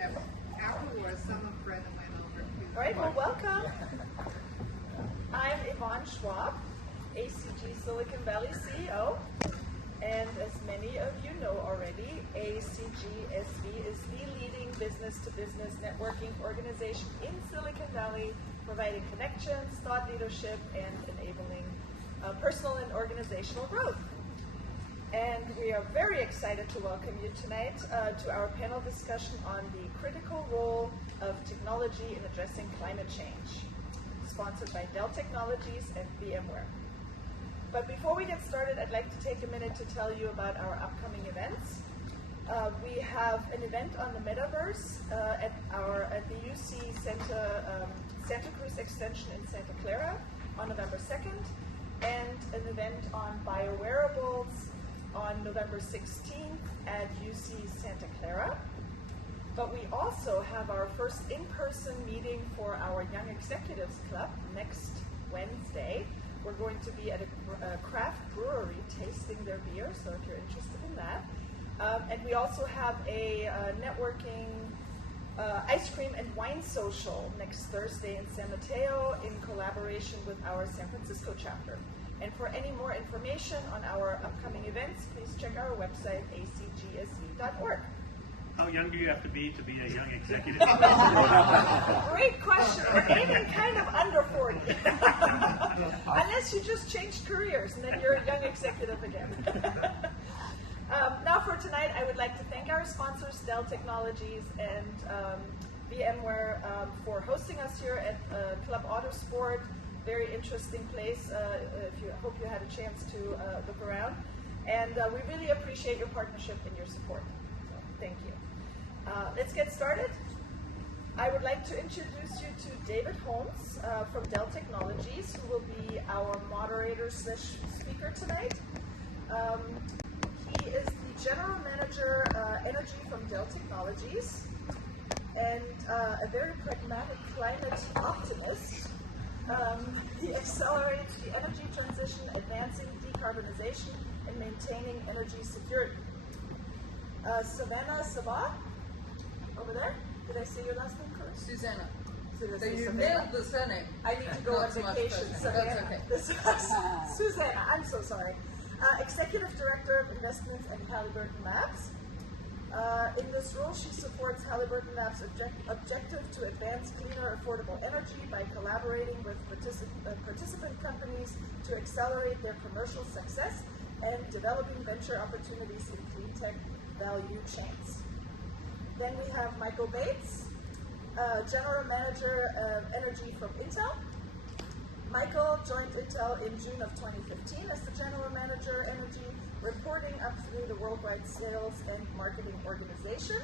Afterwards, someone friend went over to. All right, well, welcome. I'm Yvonne Schwab, ACG Silicon Valley CEO. And as many of you know already, ACGSV is the leading business-to-business networking organization in Silicon Valley, providing connections, thought leadership, and enabling personal and organizational growth. And we are very excited to welcome you tonight to our panel discussion on the critical role of technology in addressing climate change, sponsored by Dell Technologies and VMware. But before we get started, I'd like to take a minute to tell you about our upcoming events. We have an event on the Metaverse at the UC Santa Cruz Extension in Santa Clara on November 2nd, and an event on biowearables on November 16th at UC Santa Clara. But we also have our first in-person meeting for our Young Executives Club next Wednesday. We're going to be at a craft brewery tasting their beer, so if you're interested in that. And we also have a networking ice cream and wine social next Thursday in San Mateo in collaboration with our San Francisco chapter. And for any more information on our upcoming events, please check our website, ACGSV.org. How young do you have to be a young executive? Great question. We're aiming kind of under 40. Unless you just changed careers and then you're a young executive again. Now for tonight, I would like to thank our sponsors, Dell Technologies and VMware, for hosting us here at Club Autosport. Very interesting place. Hope you had a chance to look around. And we really appreciate your partnership and your support. So, thank you. Let's get started. I would like to introduce you to David Holmes from Dell Technologies, who will be our moderator/speaker tonight. He is the General Manager, Energy from Dell Technologies, and a very pragmatic climate optimist. He accelerates the energy transition, advancing decarbonization, and maintaining energy security. Savannah Sabah, over there. Did I say your last name correct? Susanna. So you nailed the surname. I need to go on vacation. That's okay. This is Susanna, I'm so sorry. Executive Director of Investments at Halliburton Labs. In this role, she supports Halliburton Labs' objective to advance cleaner, affordable energy by collaborating with participant companies to accelerate their commercial success and developing venture opportunities in clean tech value chains. Then we have Michael Bates, General Manager of Energy from Intel. Michael joined Intel in June of 2015 as the General Manager Energy, reporting up through the worldwide sales and marketing organization.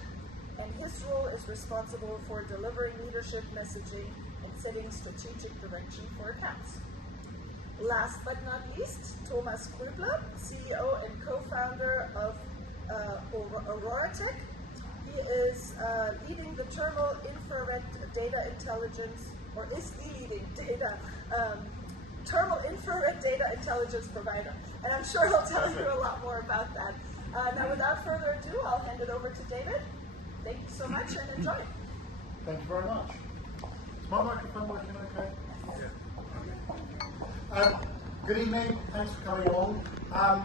And his role is responsible for delivering leadership messaging and setting strategic direction for accounts. Last but not least, Thomas Krübler, CEO and co-founder of Aurora Tech. He is leading the thermal infrared data intelligence, or is the leading thermal infrared data intelligence provider. And I'm sure he'll tell you a lot more about that. Now, without further ado, I'll hand it over to David. Thank you so much and enjoy. Thank you very much. Is my microphone working okay? Good evening. Thanks for coming along. I'm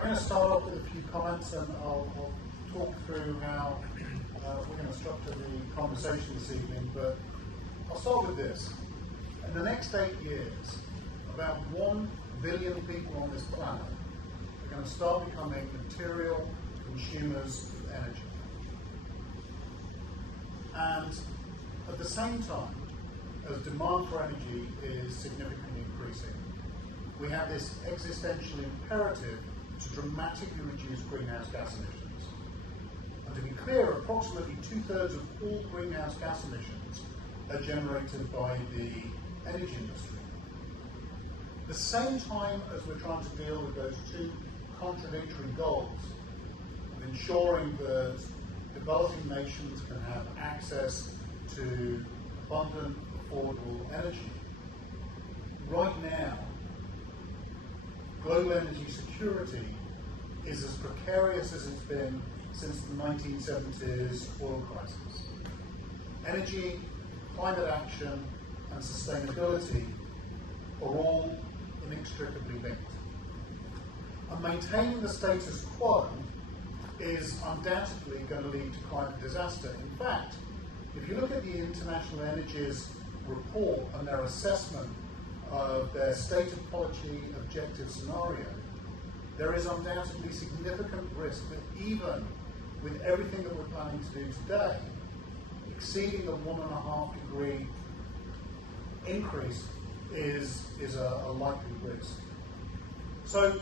going to start off with a few comments and I'll talk through how we're going to structure the conversation this evening, but I'll start with this. In the next 8 years, about 1 billion people on this planet are going to start becoming material consumers of energy. And at the same time, as demand for energy is significantly increasing, we have this existential imperative to dramatically reduce greenhouse gas emissions. And to be clear, approximately 2/3 of all greenhouse gas emissions are generated by the energy industry. At the same time as we're trying to deal with those two contradictory goals of ensuring that developing nations can have access to abundant, affordable energy, right now, global energy security is as precarious as it's been since the 1970s oil crisis. Energy, climate action, and sustainability are all inextricably linked. And maintaining the status quo is undoubtedly going to lead to climate disaster. In fact, if you look at the International Energy's report and their assessment of their state of policy objective scenario, there is undoubtedly significant risk that even with everything that we're planning to do today, exceeding the 1.5 degree increase is a likely risk. So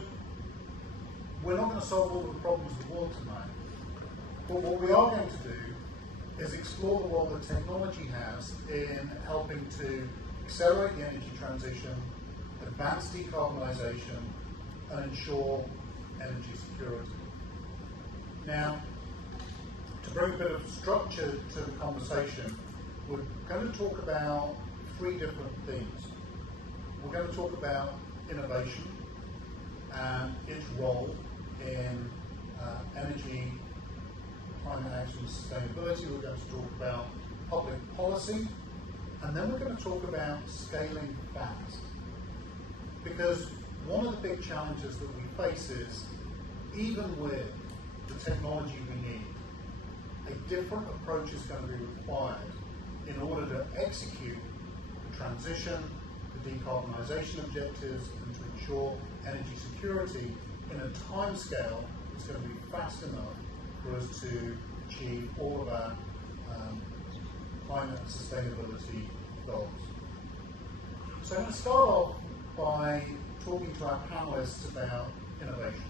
we're not going to solve all of the problems of the world tonight, but what we are going to do is explore the role that technology has in helping to accelerate the energy transition, advance decarbonisation, and ensure energy security. Now, to bring a bit of structure to the conversation, we're going to talk about 3 different themes. We're going to talk about innovation and its role in energy, climate action, and sustainability. We're going to talk about public policy, and then we're going to talk about scaling fast. Because one of the big challenges that we face is, even with the technology we need, a different approach is going to be required in order to execute the transition, the decarbonisation objectives, and to ensure energy security in a time scale that's going to be fast enough for us to achieve all of our climate and sustainability goals. So I'm going to start off by talking to our panelists about innovation.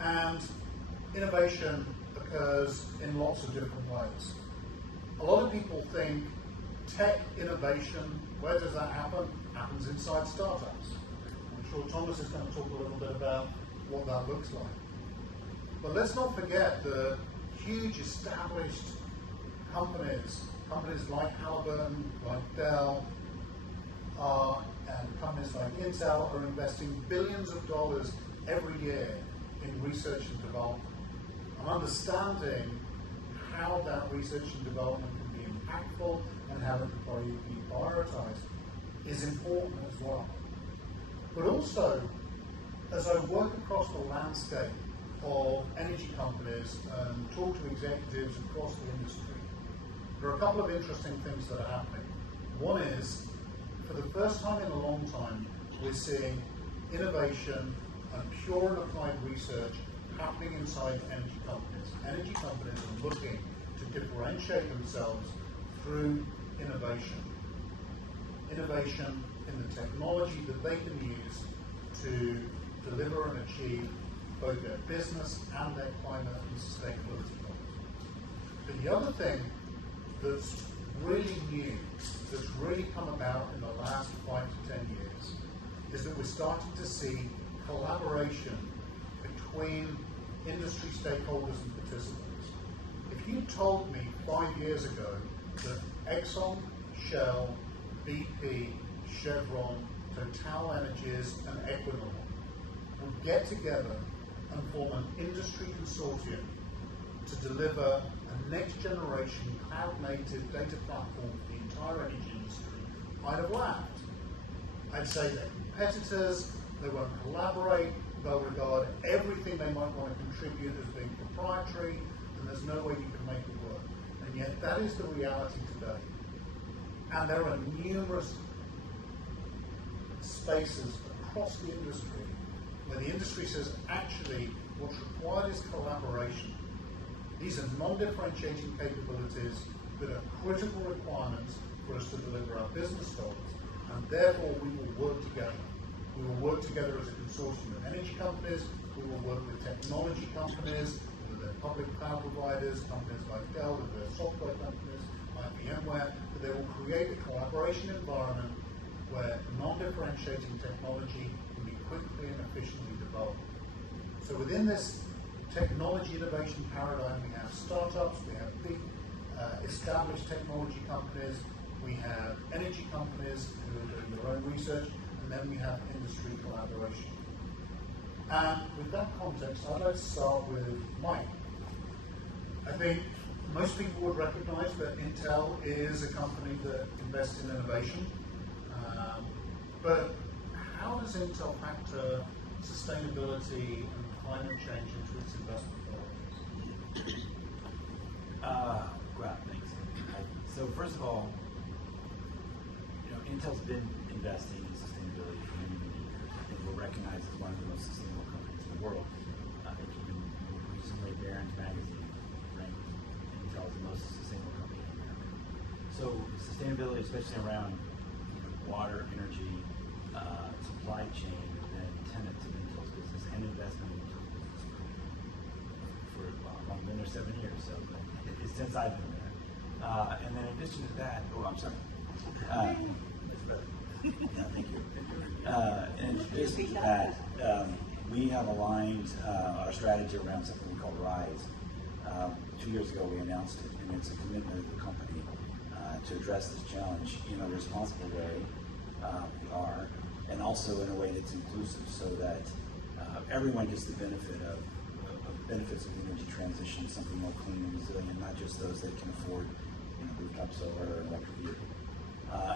And innovation occurs in lots of different ways. A lot of people think tech innovation, where does that happen? Happens inside startups. I'm sure Thomas is going to talk a little bit about what that looks like. But let's not forget the huge established companies like Halliburton, like Dell, and companies like Intel are investing billions of dollars every year in research and development. And understanding how that research and development can be impactful and how it can be prioritized is important as well. But also, as I work across the landscape of energy companies and talk to executives across the industry, there are a couple of interesting things that are happening. One is, for the first time in a long time, we're seeing innovation and pure and applied research happening inside energy companies. Energy companies are looking to differentiate themselves through innovation. Innovation in the technology that they can use to deliver and achieve both their business and their climate and sustainability goals. But the other thing that's really new, that's really come about in the last 5 to 10 years, is that we're starting to see collaboration between industry stakeholders and participants. If you told me 5 years ago that Exxon, Shell, BP, Chevron, Total Energies, and Equinor would get together and form an industry consortium to deliver a next-generation cloud-native data platform for the entire energy industry, I'd have laughed. I'd say they're competitors, they won't collaborate, they'll regard everything they might want to contribute as being proprietary, and there's no way you can make it work. And yet that is the reality today. And there are numerous spaces across the industry where the industry says, actually, what's required is collaboration. These are non-differentiating capabilities that are critical requirements for us to deliver our business goals, and therefore we will work together. We will work together as a consortium of energy companies, we will work with technology companies, whether they're public cloud providers, companies like Dell, whether they're software companies like VMware, but they will create a collaboration environment where non-differentiating technology can be quickly and efficiently developed. So within this technology innovation paradigm, we have startups, we have big established technology companies, we have energy companies who are doing their own research, and then we have industry collaboration. And with that context, I'd like to start with Mike. I think most people would recognize that Intel is a company that invests in innovation. But how does Intel factor sustainability and climate change into its investment priorities? Well, thanks. So first of all, Intel's been investing in sustainability for many, many years. I think we're recognized as one of the most sustainable companies in the world. I think even recently Barron's magazine ranked Intel as the most sustainable company in America. So sustainability, especially around water, energy, supply chain, have been tenets of Intel's business and investment in Intel's business for I've been there 7 years, so it's since I've been there. And then in addition to that, I'm sorry. Thank you. In addition to that, we have aligned our strategy around something we call RISE. 2 years ago, we announced it, and it's a commitment of the company to address this challenge in a responsible way. We are, and also in a way that's inclusive, so that everyone gets the benefit of benefits of the energy transition, something more clean and resilient, not just those that can afford rooftop solar or electric vehicle.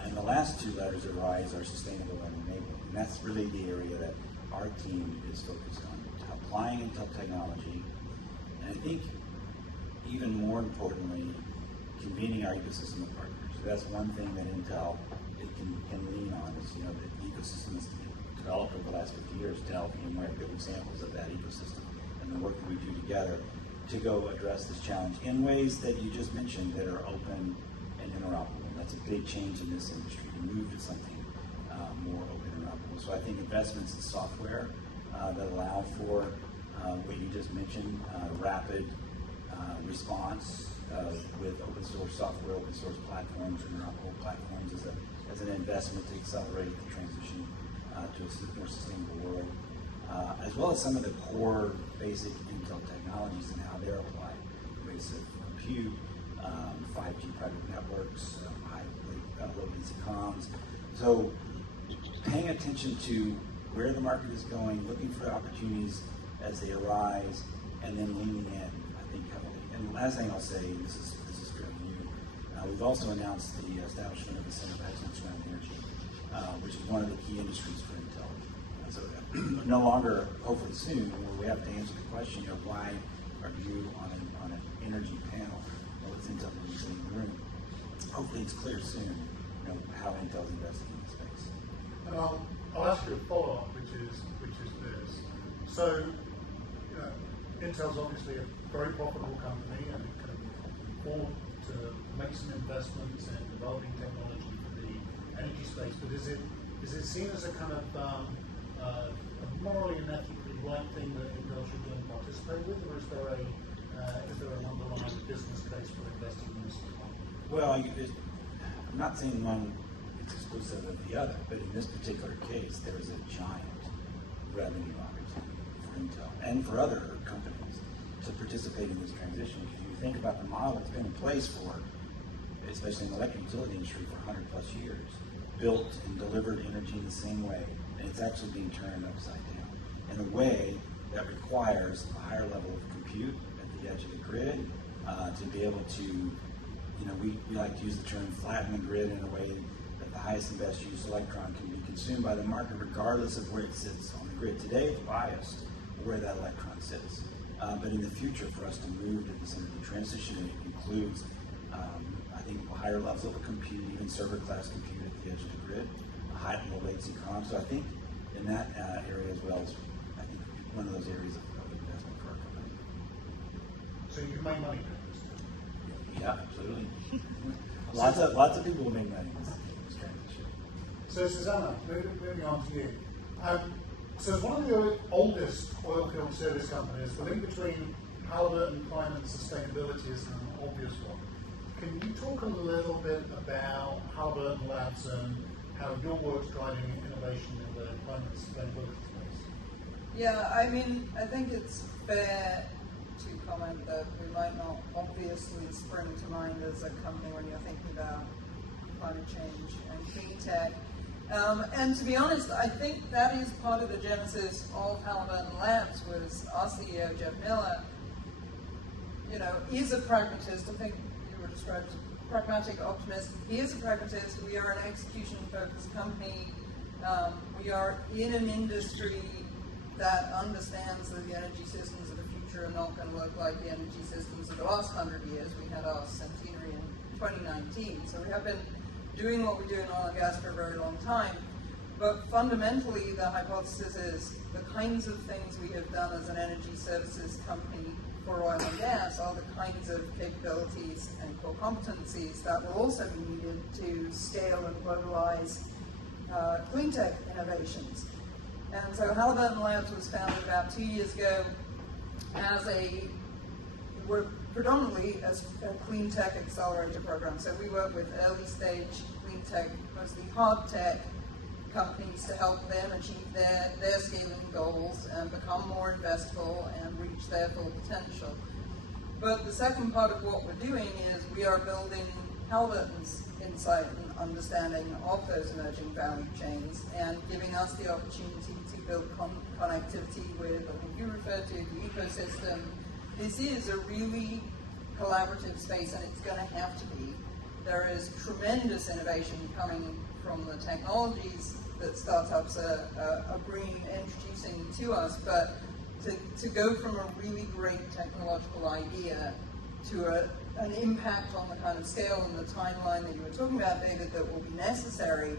And the last two letters of RISE are sustainable and enabling. And that's really the area that our team is focused on, applying Intel technology. And I think even more importantly, convening our ecosystem of partners. So that's one thing that Intel can lean on is, the ecosystem that's developed over the last 50 years. Dell being one of the good examples of that ecosystem and the work that we do together to go address this challenge in ways that you just mentioned that are open and interoperable. That's a big change in this industry to move to something more open and interoperable. So I think investments in software that allow for what you just mentioned, rapid response with open source software, open source platforms, interoperable platforms as an investment to accelerate the transition to a more sustainable world, as well as some of the core basic Intel technologies and how they're applied. Ways of compute, 5G private networks, low latency comms. So paying attention to where the market is going, looking for opportunities as they arise, and then leaning in, I think, heavily. And the last thing I'll say, and this is fairly new, we've also announced the establishment of the Center of Excellence around energy, which is one of the key industries for Intel. So no longer, hopefully soon, where we have to answer the question, why are you on an energy panel? Well, it's Intel in the room. Hopefully it's clear soon, how Intel's investing in this space. And I'll ask you a follow-up, which is this. So, Intel's obviously a very profitable company and it can afford to make some investments in developing technology for the energy space, but is it seen as a kind of a morally and ethically right thing that Intel should go and participate with, or is there an underlying business case for investing in this? Well, I'm not saying one is exclusive of the other, but in this particular case, there is a giant revenue opportunity for Intel and for other companies to participate in this transition. If you think about the model that's been in place for, especially in the electric utility industry, for 100 plus years, built and delivered energy in the same way, and it's actually being turned upside down in a way that requires a higher level of compute at the edge of the grid to be able to, we like to use the term flatten the grid in a way that the highest and best use electron can be consumed by the market regardless of where it sits on the grid. Today it's biased where that electron sits. But in the future, for us to move to this energy transition, it includes, I think, higher levels of compute, even server class compute at the edge of the grid, high and low latency comms. So I think in that area as well is, I think, one of those areas of investment for our company. So you can make money doing this? Yeah, absolutely. lots of people will make money in this transition. So Susanna, moving on to you. So as one of the oldest oil field service companies, the link between Halliburton climate and sustainability is an obvious one. Can you talk a little bit about Halliburton Labs and how your work's driving innovation in the climate and sustainability space? Yeah, I think it's fair to comment that we might not obviously spring to mind as a company when you're thinking about climate change and clean tech. And to be honest, I think that is part of the genesis of Halliburton Labs was our CEO, Jeff Miller, is a pragmatist. I think you were described as a pragmatic optimist. He is a pragmatist. We are an execution-focused company. We are in an industry that understands that the energy systems of the future are not going to look like the energy systems of the last 100 years. We had our centenary in 2019. So we have been doing what we do in oil and gas for a very long time. But fundamentally, the hypothesis is the kinds of things we have done as an energy services company for oil and gas are the kinds of capabilities and core competencies that will also be needed to scale and globalize clean tech innovations. And so Halliburton Labs was founded about 2 years ago as we're predominantly as a clean tech accelerator program. So we work with early stage clean tech, mostly hard tech companies to help them achieve their scaling goals and become more investable and reach their full potential. But the second part of what we're doing is we are building Halliburton's insight and understanding of those emerging value chains and giving us the opportunity to build connectivity with, I think you referred to, the ecosystem. This is a really collaborative space, and it's going to have to be. There is tremendous innovation coming from the technologies that startups are bringing, introducing to us, but to go from a really great technological idea to an impact on the kind of scale and the timeline that you were talking about, David, that will be necessary,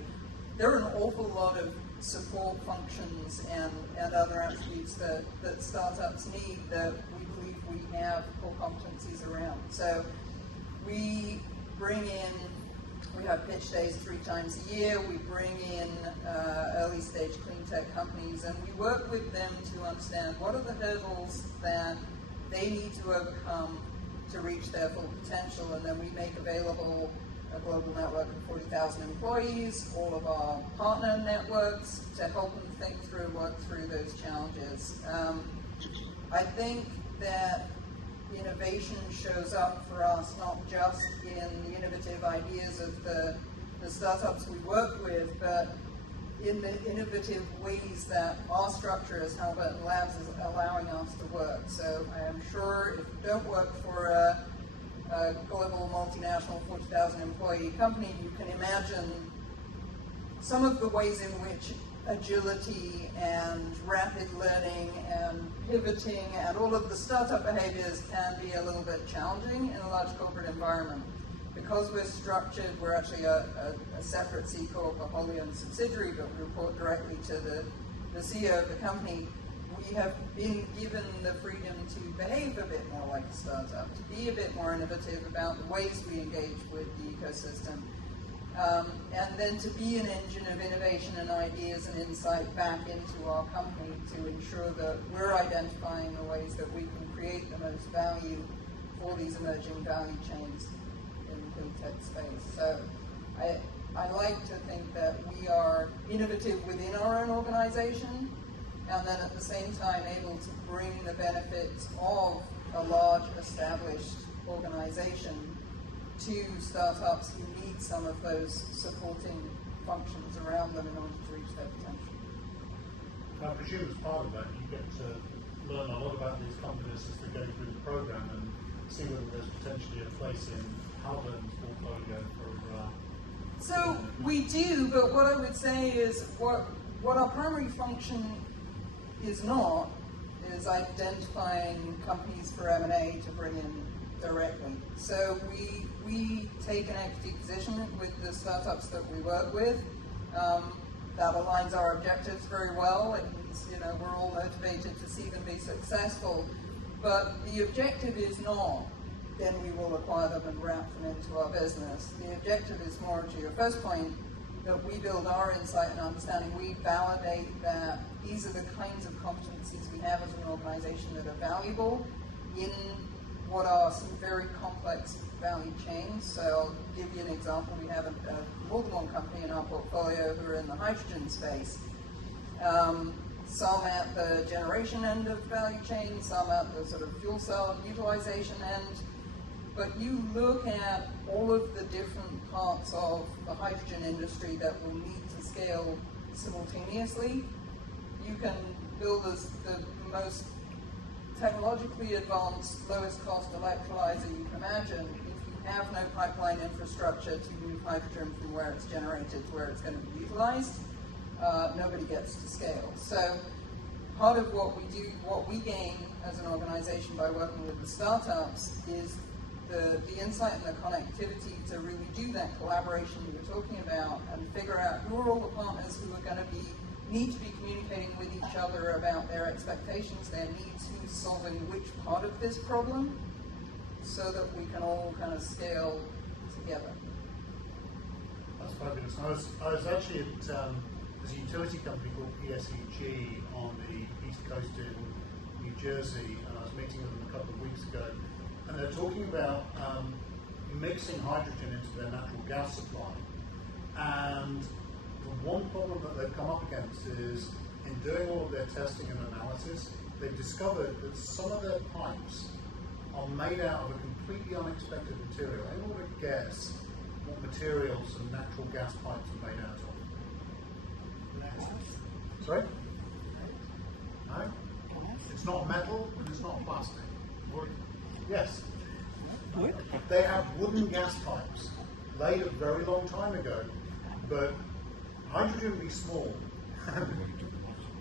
there are an awful lot of support functions and other attributes that startups need that we believe we have core competencies around. So we have pitch days 3 times a year. We bring in early stage clean tech companies, and we work with them to understand what are the hurdles that they need to overcome to reach their full potential, and then we make available a global network of 40,000 employees, all of our partner networks, to help them think through, work through those challenges. I think that innovation shows up for us not just in the innovative ideas of the startups we work with, but in the innovative ways that our structure as Halliburton Labs is allowing us to work. So I am sure if you don't work for a global multinational 40,000 employee company, you can imagine some of the ways in which agility and rapid learning and pivoting and all of the startup behaviors can be a little bit challenging in a large corporate environment. Because we're structured, we're actually a separate C Corp, a wholly owned subsidiary, but we report directly to the CEO of the company. We have been given the freedom to behave a bit more like a startup, to be a bit more innovative about the ways we engage with the ecosystem. And then to be an engine of innovation and ideas and insight back into our company to ensure that we're identifying the ways that we can create the most value for these emerging value chains in the clean tech space. So I like to think that we are innovative within our own organization, and then at the same time able to bring the benefits of a large established organization to startups who need some of those supporting functions around them in order to reach their potential. I presume as part of that you get to learn a lot about these companies as they go through the program and see whether there's potentially a place in Halliburton's portfolio for So we do, but what I would say is what our primary function is not is identifying companies for M&A to bring in directly. So we take an equity position with the startups that we work with. That aligns our objectives very well. It means, we're all motivated to see them be successful. But the objective is not, then we will acquire them and wrap them into our business. The objective is more, to your first point, that we build our insight and understanding. We validate that these are the kinds of competencies we have as an organization that are valuable in what are some very complex value chains. So I'll give you an example. We have more than one company in our portfolio who are in the hydrogen space. Some at the generation end of value chain, some at the sort of fuel cell utilization end. But you look at all of the different parts of the hydrogen industry that will need to scale simultaneously. You can build the most technologically advanced, lowest cost electrolyzer you can imagine, if you have no pipeline infrastructure to move hydrogen from where it's generated to where it's going to be utilized, nobody gets to scale. So part of what we do, what we gain as an organization by working with the startups is the insight and the connectivity to really do that collaboration you were talking about and figure out who are all the partners who are going to need to be communicating with each other about their expectations, their needs, who's solving which part of this problem, so that we can all kind of scale together. That's fabulous. I was actually at there's a utility company called ACG on the east coast in New Jersey, and I was meeting with them a couple of weeks ago, and they're talking about mixing hydrogen into their natural gas supply. And the one problem that they've come up against is, in doing all of their testing and analysis, they've discovered that some of their pipes are made out of a completely unexpected material. Anyone would guess what materials some natural gas pipes are made out of? Sorry? No? It's not metal and it's not plastic. Wood? Yes. Wood? They have wooden gas pipes laid a very long time ago, but hydrogen would be small and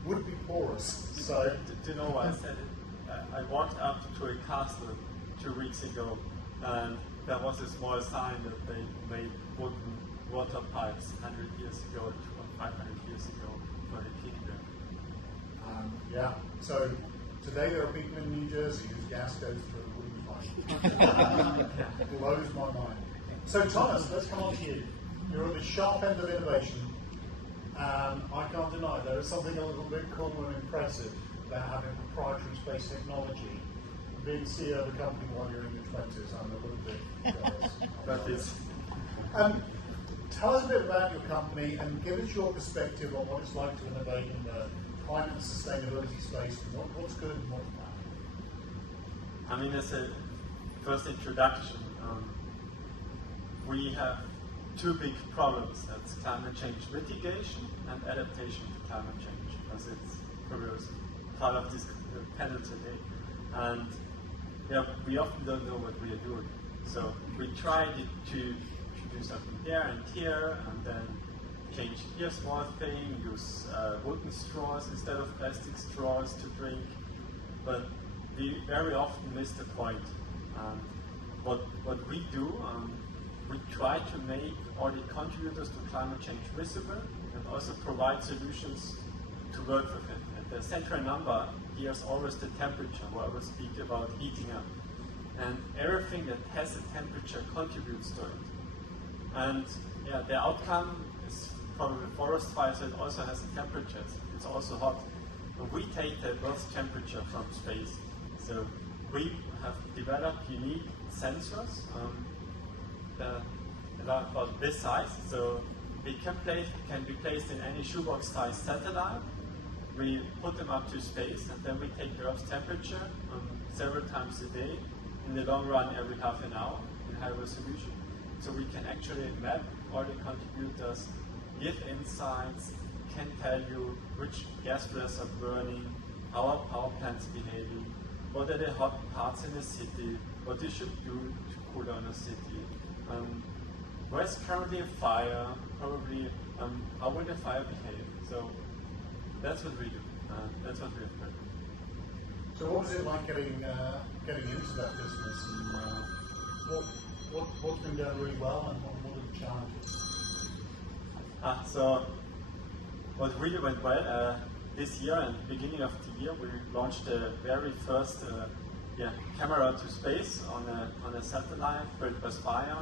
would be porous. So, do you know why I said it? I walked up to a castle 2 weeks ago, and there was a small sign that they made wooden water pipes 100 years ago or 500 years ago for the kingdom. yeah. So today there are people in New Jersey whose gas goes through a wooden pipe. It blows my mind. So Thomas, let's come on to you. You're at the sharp end of innovation. I can't deny there is something a little bit cool and impressive about having proprietary space technology. Being CEO of a company while you're in your 20s, I'm a little bit jealous. That is. Tell us a bit about your company and give us your perspective on what it's like to innovate in the climate and sustainability space, and what's good and what's bad. I mean, as a first introduction, we have two big problems. That's climate change mitigation and adaptation to climate change, because it's part of this panel today. And yeah, we often don't know what we are doing. So we tried to do something there and here, and then change here small thing, use wooden straws instead of plastic straws to drink. But we very often miss the point. What we do, we try to make all the contributors to climate change visible and also provide solutions to work with it. And the central number here is always the temperature, where I will speak about heating up. And everything that has a temperature contributes to it. And yeah, the outcome is probably forest fire, so it also has a temperature. It's also hot. But we take the Earth's temperature from space. So we have developed unique sensors that are about this size. So they can be placed in any shoebox-sized satellite. We put them up to space, and then we take the Earth's temperature several times a day. In the long run, every half an hour in high resolution. So we can actually map all the contributors, give insights, can tell you which gas flares are burning, how are power plants behaving, what are the hot parts in the city, what you should do to cool down a city, where's currently a fire, probably how will the fire behave. So that's what we do. That's what we have done. So what was it like getting into that business, and what's been going really well, and what are the challenges? So what really went well this year, and beginning of the year, we launched the very first camera to space on a satellite built by Spire.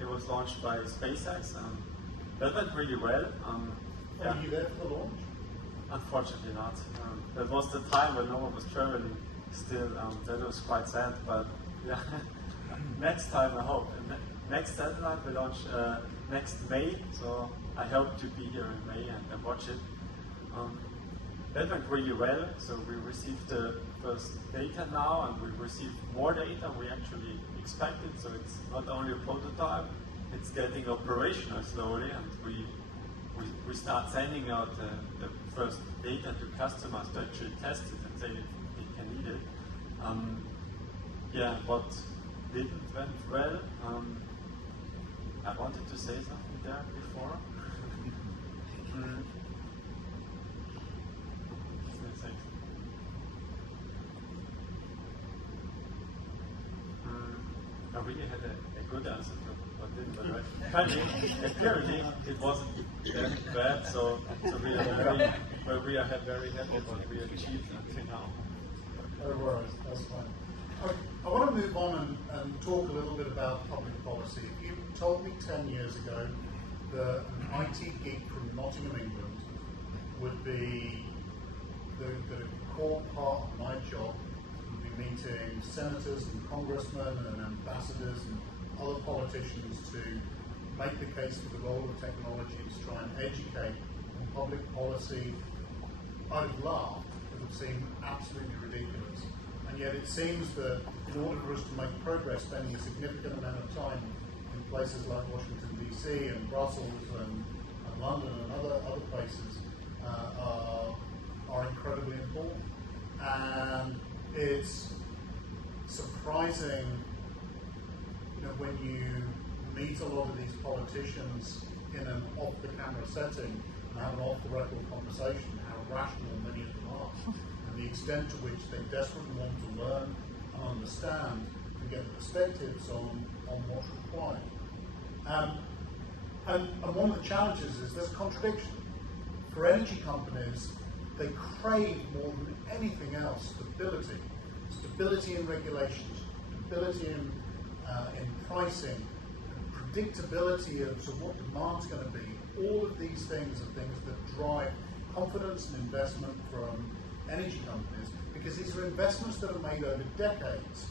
It was launched by SpaceX. That went really well. Were you there for the launch? Unfortunately not. That was the time when no one was traveling still. That was quite sad, but yeah. Next time I hope. Next satellite we launch next May, so I hope to be here in May and watch it. That went really well, so we received the first data now, and we received more data we actually expected, so it's not only a prototype, it's getting operational slowly, and we start sending out the first data to customers to actually test it and say if they can need it. yeah, what didn't went well. I wanted to say something there before. I really had a good answer to what didn't go right. Apparently, it wasn't that bad, so we are very happy what we achieved until now. No worries, that's fine. I want to move on and talk a little bit about public policy. If you told me 10 years ago that an IT geek from Nottingham, England would be the core part of my job, would be meeting senators and congressmen and ambassadors and other politicians to make the case for the role of technology to try and educate on public policy, I'd have laughed. It would seem absolutely ridiculous. And yet it seems that in order for us to make progress, spending a significant amount of time in places like Washington DC and Brussels and London and other places are incredibly important. And it's surprising, when you meet a lot of these politicians in an off-the-camera setting and have an off-the-record conversation, how rational many of them are, and the extent to which they desperately want to learn and understand and get perspectives on what's required. And one of the challenges is there's contradiction. For energy companies, they crave more than anything else stability in regulations, stability in pricing, predictability of what demand's going to be. All of these things are things that drive confidence and investment from energy companies, because these are investments that are made over decades.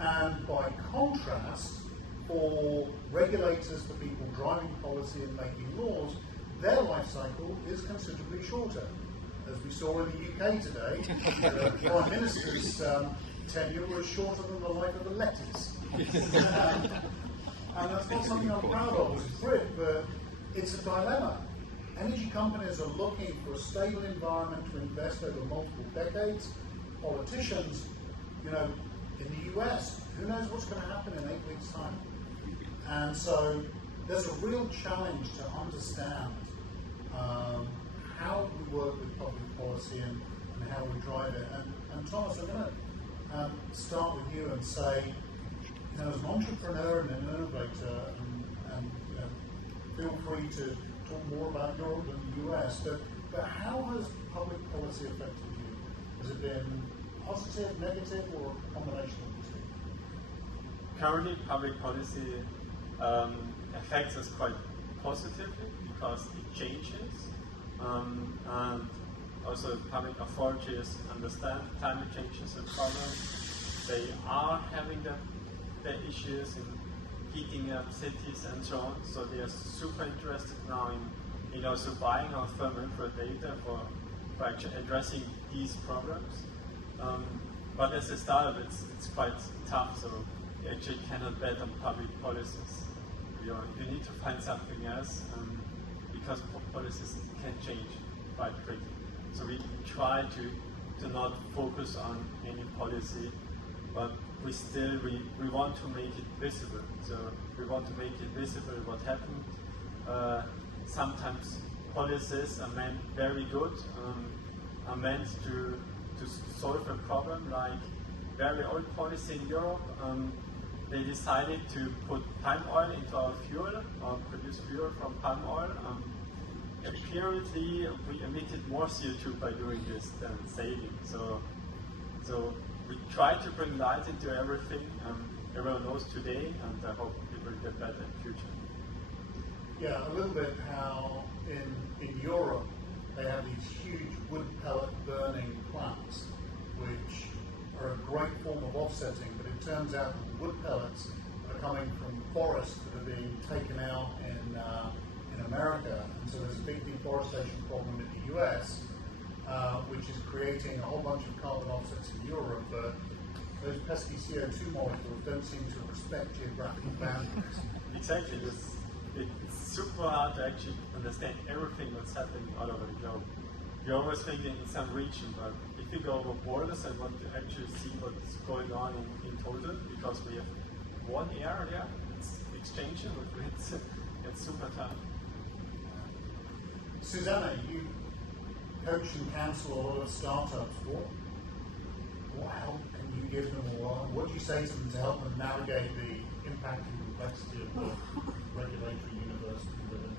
And by contrast, for regulators, for people driving policy and making laws, their life cycle is considerably shorter. As we saw in the UK today, the Prime Minister's tenure was shorter than the life of a lettuce. And that's not something I'm proud of as a Brit, but it's a dilemma. Energy companies are looking for a stable environment to invest over multiple decades. Politicians, in the US, who knows what's going to happen in 8 weeks' time? And so there's a real challenge to understand how we work with public policy and how we drive it. And Thomas, I'm going to start with you and say, as an entrepreneur and an innovator, and feel free to talk more about Europe than the US, but how has public policy affected you? Has it been positive, negative, or a combination of the two? Currently, public policy affects us quite positively because it changes, and also public authorities understand climate change is a problem. They are having their issues in heating up cities and so on, so they are super interested now in also buying our thermal infrared data for actually addressing these problems. But as a startup, it's quite tough, so you actually cannot bet on public policies. You need to find something else, because policies can change quite quickly. So we try to not focus on any policy, but we want to make it visible. So we want to make it visible what happened. Sometimes policies are meant very good, are meant to solve a problem, like very old policy in Europe. They decided to put palm oil into our fuel, or produce fuel from palm oil. Apparently, we emitted more CO2 by doing this than saving. So we try to bring light into everything. Everyone knows today, and I hope it will get better in the future. Yeah, a little bit how in Europe they have these huge wood pellet burning plants, which are a great form of offsetting, but it turns out that the wood pellets are coming from forests that are being taken out in America, and so there's a big deforestation problem in the US, which is creating a whole bunch of carbon offsets in Europe, but those pesky CO2 molecules don't seem to respect geographical boundaries. Exactly. It's super hard to actually understand everything that's happening all over the globe. You're always thinking in some region, but if if you go over borders and want to actually see what's going on in total, because we have one area, it's exchangeable, it's super tough. Susanna, you coach and counsel a lot of startups. What help can you give them, or what do you say to them to help them navigate the impact and complexity of the regulatory universe we live in?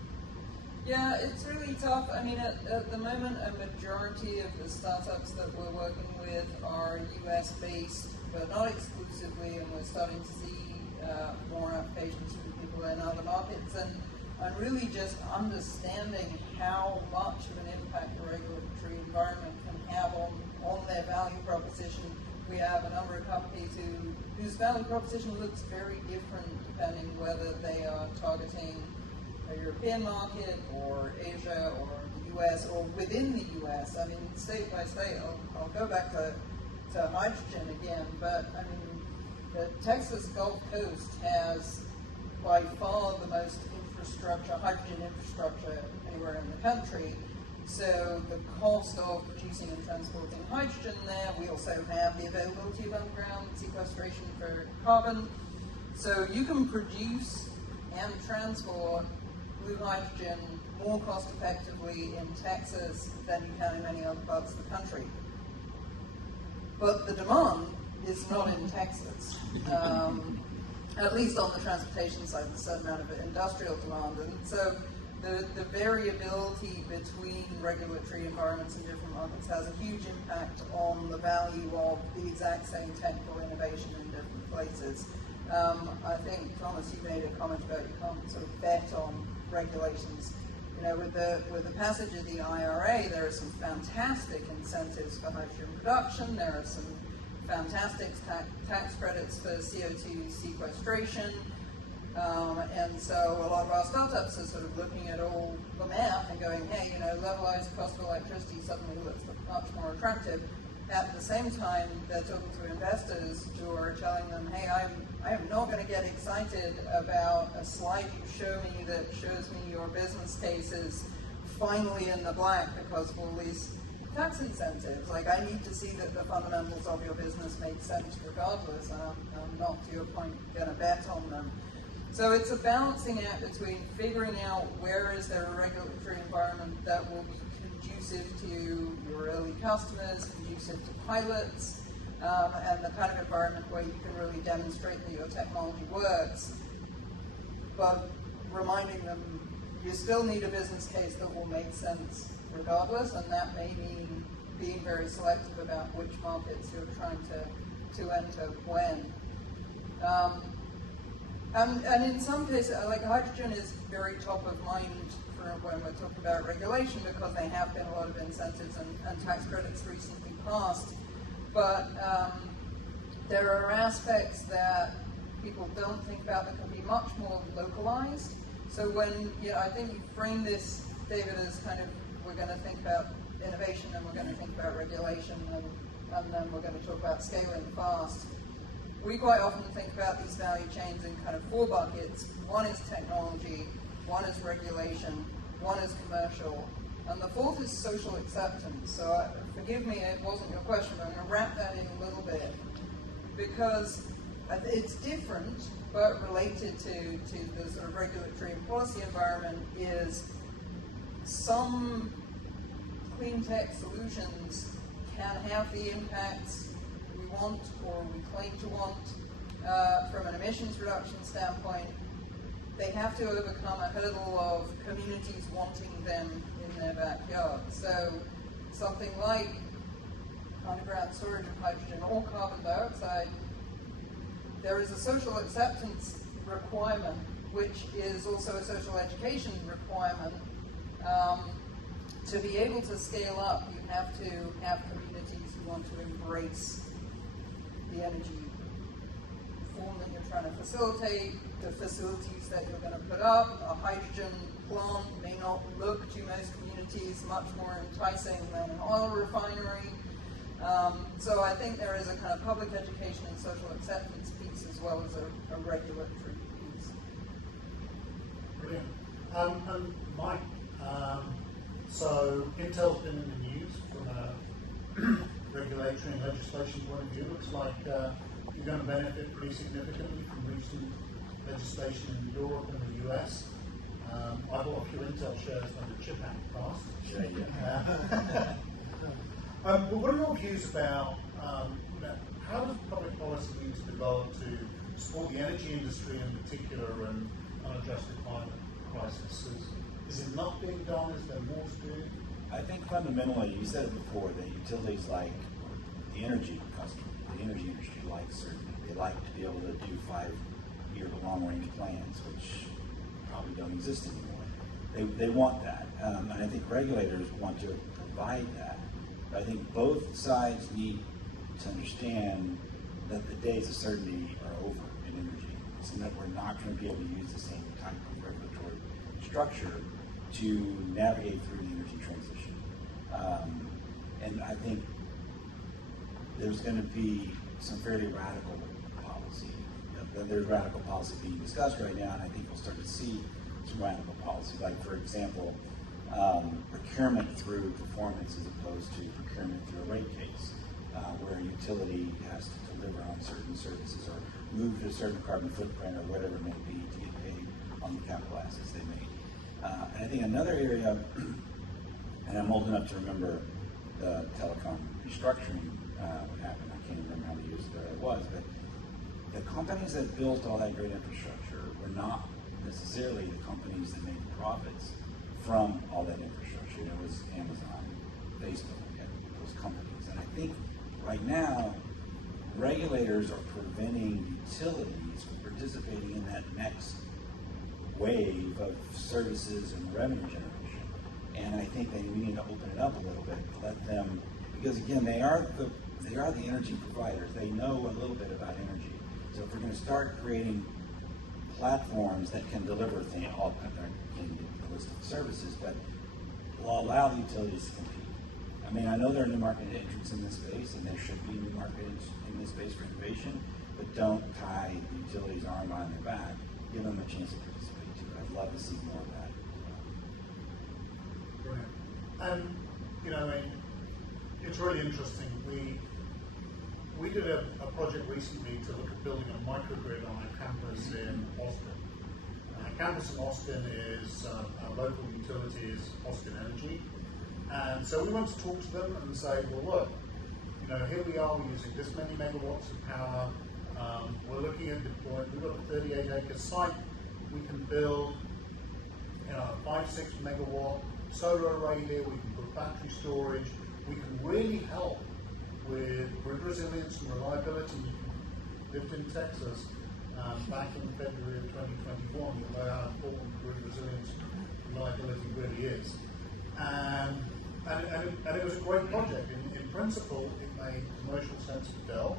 Yeah, it's really tough. I mean, at the moment, a majority of the startups that we're working with are US-based, but not exclusively, and we're starting to see more applications from people in other markets, and really just understanding how much of an impact the regulatory environment can have on their value proposition. We have a number of companies whose value proposition looks very different depending whether they are targeting a European market or Asia or the US or within the US. I mean, state by state, I'll go back to hydrogen again, but I mean, the Texas Gulf Coast has by far the most hydrogen infrastructure anywhere in the country. So the cost of producing and transporting hydrogen there, we also have the availability of underground sequestration for carbon. So you can produce and transport blue hydrogen more cost effectively in Texas than you can in many other parts of the country. But the demand is not in Texas. At least on the transportation side, there's a certain amount of industrial demand. And so the variability between regulatory environments in different markets has a huge impact on the value of the exact same technical innovation in different places. I think, Thomas, you made a comment about you can't sort of bet on regulations. You know, with the passage of the IRA, there are some fantastic incentives for hydrogen production. There are some fantastic tax credits for CO2 sequestration. And so a lot of our startups are sort of looking at all the math and going, hey, you know, levelized cost of electricity suddenly looks much more attractive. At the same time, they're talking to investors who are telling them, hey, I am not going to get excited about a slide you show me that shows me your business case is finally in the black because of all these tax incentives. Like, I need to see that the fundamentals of your business make sense regardless, and I'm not, to your point, going to bet on them. So it's a balancing act between figuring out where is there a regulatory environment that will be conducive to your early customers, conducive to pilots, and the kind of environment where you can really demonstrate that your technology works, but reminding them you still need a business case that will make sense regardless, and that may mean being very selective about which markets you're trying to enter when. And in some cases, like hydrogen is very top of mind for when we're talking about regulation because there have been a lot of incentives and tax credits recently passed. But there are aspects that people don't think about that can be much more localized. So when, I think you frame this, David, as kind of we're going to think about innovation and we're going to think about regulation and then we're going to talk about scaling fast. We quite often think about these value chains in kind of four buckets. One is technology, one is regulation, one is commercial, and the fourth is social acceptance. So forgive me, it wasn't your question, but I'm going to wrap that in a little bit because it's different, but related to the sort of regulatory and policy environment is some clean tech solutions can have the impacts we want or we claim to want from an emissions reduction standpoint. They have to overcome a hurdle of communities wanting them in their backyard. So something like underground storage of hydrogen or carbon dioxide, there is a social acceptance requirement, which is also a social education requirement. To be able to scale up, you have to have communities who want to embrace the energy form that you're trying to facilitate, the facilities that you're going to put up. A hydrogen plant may not look to most communities much more enticing than an oil refinery. So I think there is a kind of public education and social acceptance piece as well as a regulatory piece. Brilliant. And Mike, so Intel's been in the news from regulatory and legislation point of view, looks like you're going to benefit pretty significantly from recent legislation in Europe and the US. I bought a few Intel shares when the Chip Act passed. But what are your views about how does public policy need to develop to support the energy industry in particular and address the climate crisis? Is enough being done? Is there more to do? I think fundamentally, you said it before, that utilities like the energy customer, the energy industry likes certainty. They like to be able to do 5-year long-range plans, which probably don't exist anymore. They want that, and I think regulators want to provide that. But I think both sides need to understand that the days of certainty are over in energy, and that we're not going to be able to use the same type of regulatory structure to navigate through the energy transition. And I think there's going to be some fairly radical policy. There's radical policy being discussed right now, and I think we'll start to see some radical policy, like, for example, procurement through performance as opposed to procurement through a rate case, where a utility has to deliver on certain services or move to a certain carbon footprint or whatever it may be to get paid on the capital assets they make. And I think another area, and I'm old enough to remember the telecom restructuring happened. I can't remember how many years ago it was, but the companies that built all that great infrastructure were not necessarily the companies that made profits from all that infrastructure. It was Amazon, Facebook, and those companies. And I think right now, regulators are preventing utilities from participating in that next wave of services and revenue generation. And I think we need to open it up a little bit, let them, because again, they are the energy providers. They know a little bit about energy. So if we're going to start creating platforms that can deliver things, all in the list of services, but will allow the utilities to compete. I mean, I know there are new market entrants in this space, and there should be new markets in this space for innovation, but don't tie the utilities' arm behind their back. Give them a chance to participate too. I'd love to see more of that. Brilliant. It's really interesting. We did a project recently to look at building a microgrid on a campus in Austin. Our campus in Austin is our local utility is Austin Energy. And so we went to talk to them and say, well, look, here we are, we're using this many megawatts of power. We're looking at deploying, we've got a 38-acre site. We can build a 5-6 megawatt solar array here. We can put battery storage. We can really help with grid resilience and reliability. Lived in Texas back in February of 2021. You know how important grid resilience and reliability really is. And it was a great project. In principle, it made commercial sense to Dell.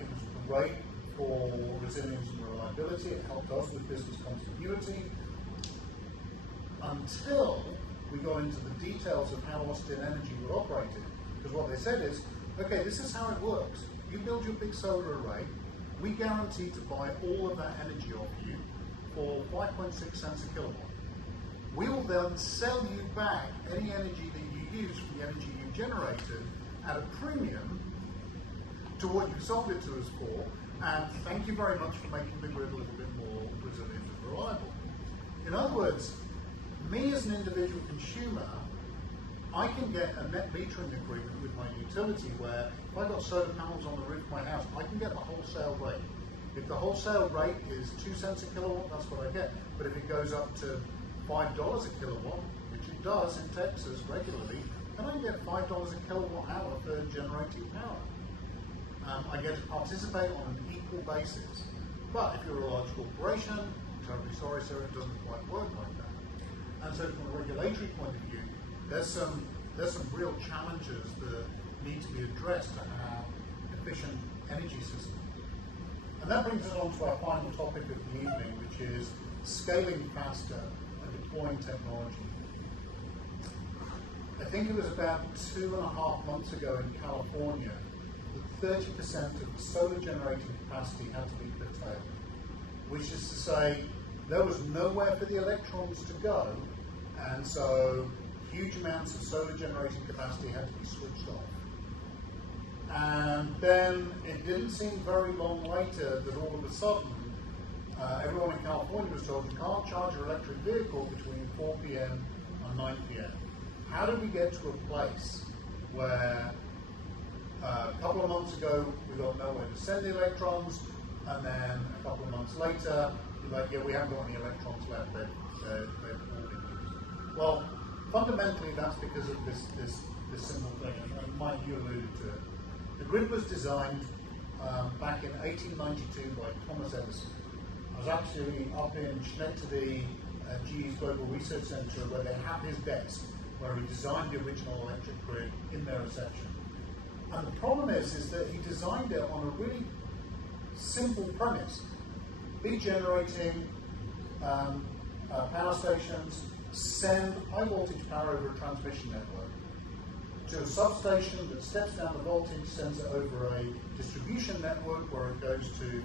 It was great for resilience and reliability. It helped us with business continuity. Until we got into the details of how Austin Energy would operate it. Because what they said is, okay, this is how it works. You build your big solar array. We guarantee to buy all of that energy off you for 5.6 cents a kilowatt. We will then sell you back any energy that you use from the energy you generated at a premium to what you sold it to us for, and thank you very much for making the grid a little bit more resilient and reliable. In other words, me as an individual consumer, I can get a net metering agreement with my utility where if I've got solar panels on the roof of my house, I can get the wholesale rate. If the wholesale rate is 2 cents a kilowatt, that's what I get. But if it goes up to $5 a kilowatt, which it does in Texas regularly, then I get $5 a kilowatt hour for generating power. I get to participate on an equal basis. But if you're a large corporation, I'm terribly sorry, sir, it doesn't quite work like that. And so from a regulatory point of view, there's some real challenges that need to be addressed to our efficient energy system. And that brings us on to our final topic of the evening, which is scaling faster and deploying technology. I think it was about 2.5 months ago in California that 30% of the solar generating capacity had to be curtailed, which is to say there was nowhere for the electrons to go, and so huge amounts of solar generating capacity had to be switched off. And then it didn't seem very long later that all of a sudden everyone in California was told you can't charge your electric vehicle between 4 p.m. and 9 p.m. How did we get to a place where a couple of months ago we got nowhere to send the electrons, and then a couple of months later you're like, yeah, we haven't got any electrons left, they're all been used. Well, fundamentally that's because of this simple thing, and Mike, you alluded to it. The grid was designed back in 1892 by Thomas Edison. I was actually up in Schenectady at GE's Global Research Center where they have his desk, where he designed the original electric grid in their reception. And the problem is that he designed it on a really simple premise. Big generating power stations send high voltage power over a transmission network to a substation that steps down the voltage, sends it over a distribution network where it goes to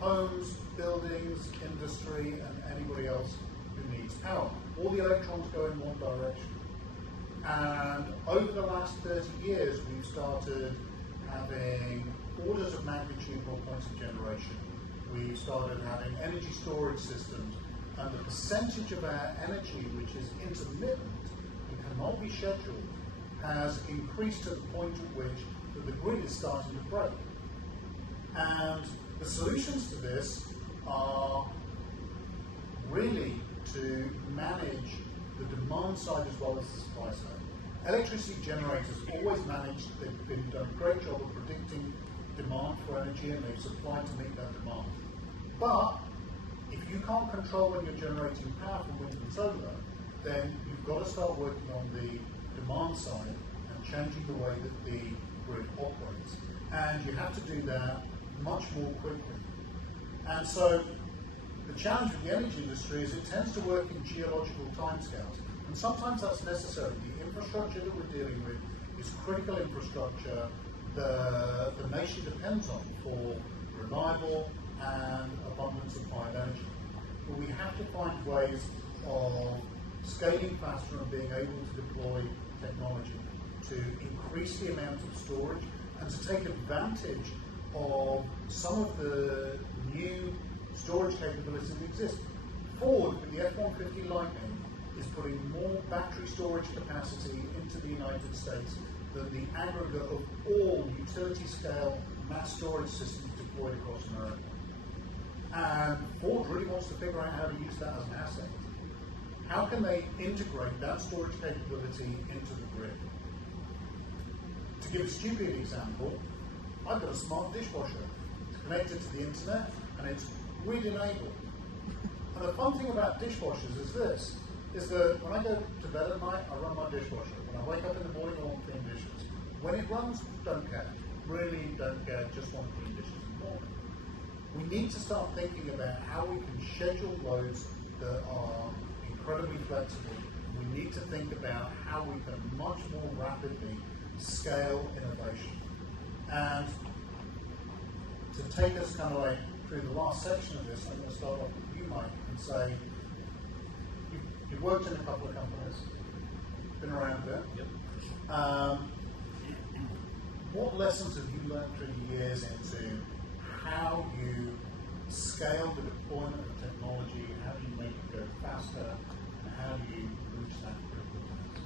homes, buildings, industry, and anybody else who needs power. All the electrons go in one direction. And over the last 30 years, we've started having orders of magnitude more points of generation. We've started having energy storage systems, and the percentage of our energy which is intermittent and cannot be scheduled has increased to the point at which the grid is starting to break. And the solutions to this are really to manage the demand side as well as the supply side. Electricity generators always manage, they've done a great job of predicting demand for energy, and they've supplied to meet that demand. But if you can't control when you're generating power from wind and solar, then you've got to start working on the demand side and changing the way that the grid operates. And you have to do that much more quickly. And so the challenge with the energy industry is it tends to work in geological timescales. And sometimes that's necessary. The infrastructure that we're dealing with is critical infrastructure the nation depends on for reliable and abundant supply of energy. But we have to find ways of scaling faster and being able to deploy technology to increase the amount of storage and to take advantage of some of the new storage capabilities that exist. Ford, with the F-150 Lightning, is putting more battery storage capacity into the United States than the aggregate of all utility-scale mass storage systems deployed across America. And Ford really wants to figure out how to use that as an asset. How can they integrate that storage capability into the grid? To give a stupid example, I've got a smart dishwasher. It's connected to the internet and it's grid enabled. And the fun thing about dishwashers is this, is that when I go to bed at night, I run my dishwasher. When I wake up in the morning, I want clean dishes. When it runs, don't care. Really don't care, just want clean dishes in the morning. We need to start thinking about how we can schedule loads that are incredibly flexible. We need to think about how we can much more rapidly scale innovation. And to take us kind of like through the last section of this, I'm going to start off with you, Mike, and say, you've worked in a couple of companies, been around a bit. Yep. What lessons have you learned through the years into how you scale the deployment of technology, how do you make it go faster, and how do you reach that critical mass?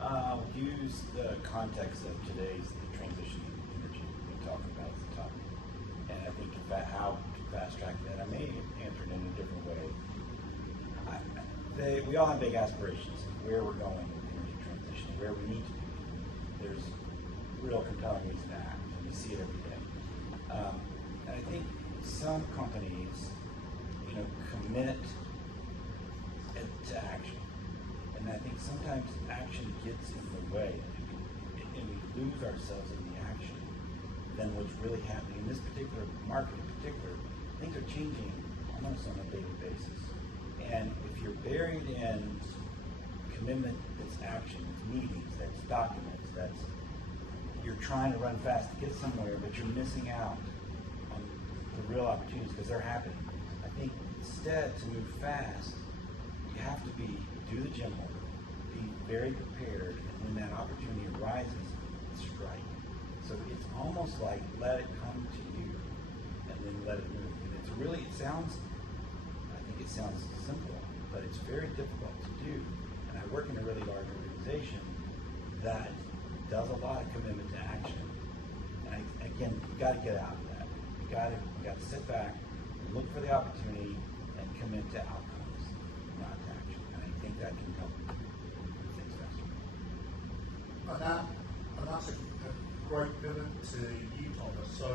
I'll use the context of today's transition in energy we talked about at the top. And I think about how to fast track that. I may answer it in a different way. We all have big aspirations of where we're going with energy transition, where we need to be. There's real compelling reason to act, and we see it every day. And I think some companies, commit to action, and I think sometimes action gets in the way, and we lose ourselves in the action than what's really happening in this particular market. In particular, things are changing almost on a daily basis, and if you're buried in commitment, that's action, it's meetings, that's documents, that's you're trying to run fast to get somewhere, but you're missing out on the real opportunities because they're happening. I think instead, to move fast, you have to do the gym work, be very prepared, and when that opportunity arises, strike. So it's almost like let it come to you and then let it move. And it's really, I think it sounds simple, but it's very difficult to do. And I work in a really large organization that does a lot of commitment to action. And again, you got to get out of that. You got to sit back, look for the opportunity, and commit to outcomes, not to action. And I think that can help move things faster. And that's a great pivot to you, Thomas. So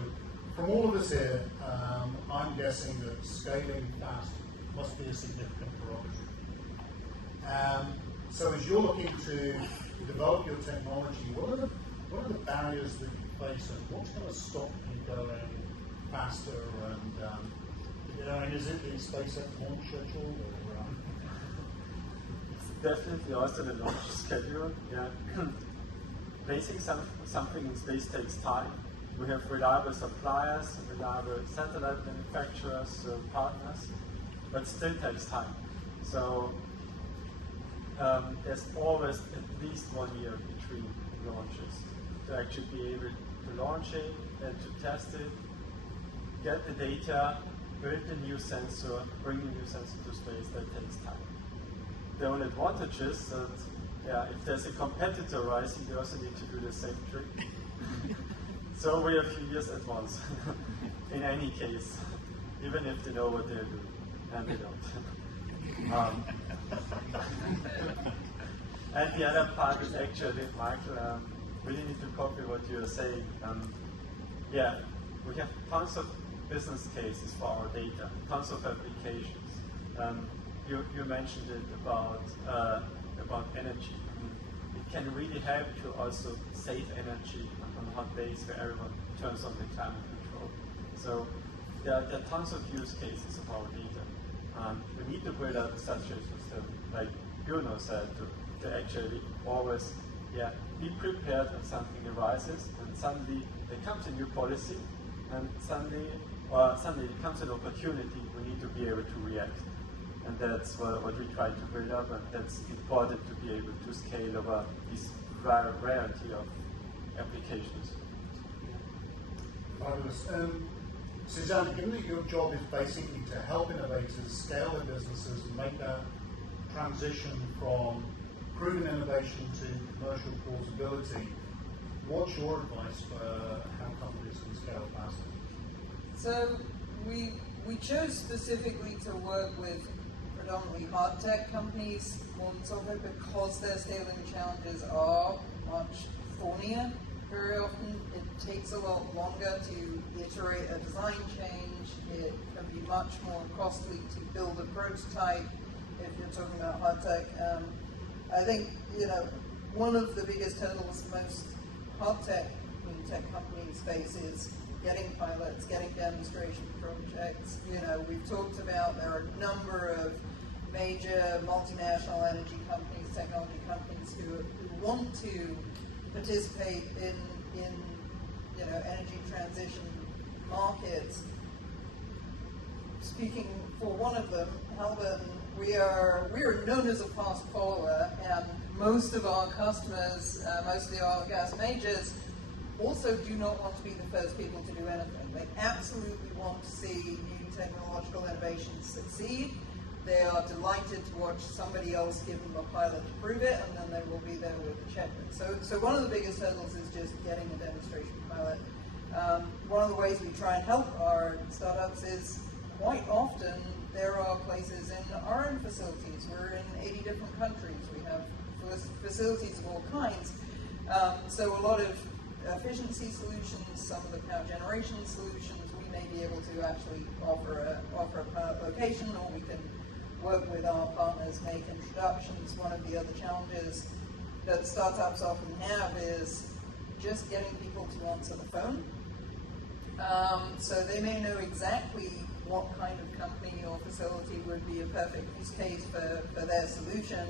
from all of us here, I'm guessing that scaling fast must be a significant prerogative. So as you're looking to develop your technology, what are the barriers that you face, and what's going to stop you going faster? And is it the SpaceX launch schedule? Or, Definitely also the launch schedule. Yeah. Placing something in space takes time. We have reliable suppliers, reliable satellite manufacturers, partners, but still takes time. So there's always at least 1 year between launches to actually be able to launch it and to test it, get the data, build the new sensor, bring the new sensor to space. That takes time. The only advantage is that if there's a competitor rising, you also need to do the same trick. So we are a few years advanced in any case, even if they know what they're doing, and they don't. And the other part is actually, Michael, really need to copy what you're saying. We have tons of business cases for our data, tons of applications. You mentioned it about energy. It can really help to also save energy on hot days where everyone turns on the climate control. So there are tons of use cases of our data. We need to build up such a system, like Bruno said, to actually always be prepared when something arises, and suddenly there comes a new policy, and suddenly there comes an opportunity. We need to be able to react. And that's what we try to build up, and that's important to be able to scale over this variety of applications. Fabulous. Suzanne, given that your job is basically to help innovators scale their businesses and make that transition from proven innovation to commercial plausibility, what's your advice for how companies can scale faster? So we chose specifically to work with predominantly hard tech companies more than software because their scaling challenges are much thornier. Very often it takes a lot longer to iterate a design change. It can be much more costly to build a prototype if you're talking about hard tech. I think, one of the biggest hurdles most hard tech clean tech companies face is getting pilots, getting demonstration projects. We've talked about there are a number of major multinational energy companies, technology companies who want to participate in energy transition markets. Speaking for one of them, Halburn, we are known as a fast follower, and most of our customers, most of the oil and gas majors, also do not want to be the first people to do anything. They absolutely want to see new technological innovations succeed. They are delighted to watch somebody else give them a pilot to prove it, and then they will be there with the checklist. So one of the biggest hurdles is just getting a demonstration pilot. One of the ways we try and help our startups is quite often there are places in our own facilities. We're in 80 different countries. We have facilities of all kinds. So a lot of efficiency solutions, some of the power generation solutions, we may be able to actually offer a pilot location, or we can work with our partners, make introductions. One of the other challenges that startups often have is just getting people to answer the phone. So they may know exactly what kind of company or facility would be a perfect use case for their solution.